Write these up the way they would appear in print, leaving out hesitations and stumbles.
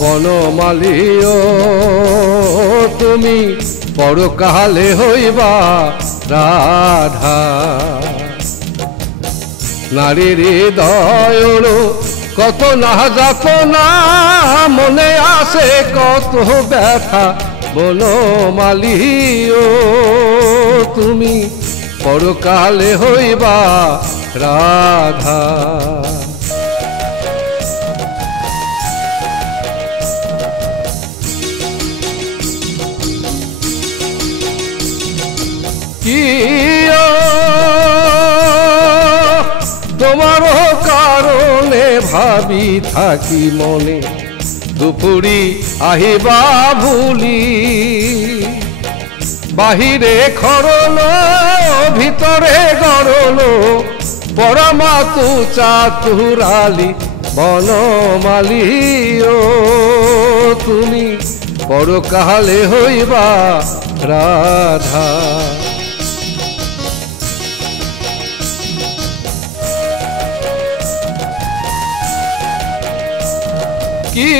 বনমালী ও তুমি পরকালে হইবা রাধা। নারীর হৃদয়ের কত না যাতনা, মনে আসে কত ব্যথা, বনমালী ও তুমি পরকালে হইবা রাধা। কি তোমার কারণে ভাবি থাকি মনে, দুপুরি আহিবা ভুলি, বাহিরে খরল ভিতরে গরল, পরমাতু চাতুরালি, বনমালী ও তুমি পরকালে হইবা রাধা। কি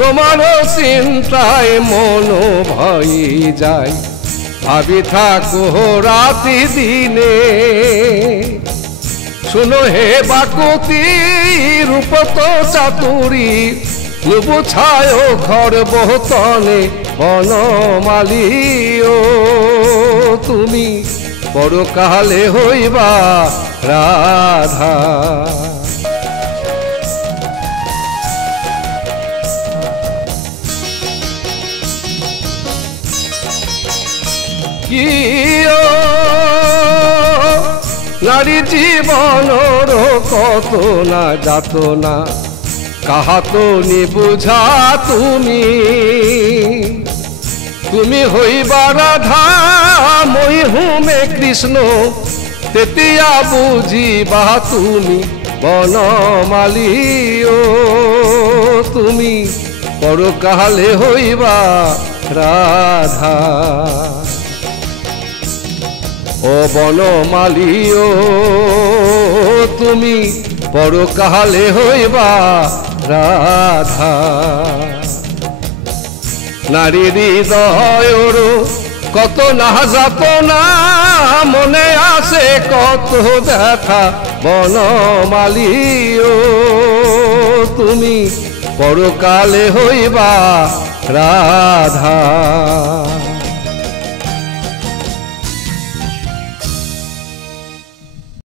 তোমার চিন্তায় মন ভয় যায়, ভাবি থাকো রাতি দিনে, শুনো হে বাকুতি রূপ তো চাতুরি, বুঝায় ঘর বহুতনে, বনমালী ও তুমি পরকালে হইবা রাধা। কি নারী জীবনর কত না যাতনা, কাহা তো নিবুঝা তুমি, তুমি হইবা রাধা মই হুমে কৃষ্ণ, তেতিয়া বুঝিবা তুমি, বনমালী ও তুমি পরকালে হইবা রাধা। ও বনমালী ও তুমি পরকালে হইবা রাধা। নারীর হৃদয়ের কত না যাতনা, মনে আসে কত ব্যথা, বনমালী ও তুমি পরকালে হইবা রাধা।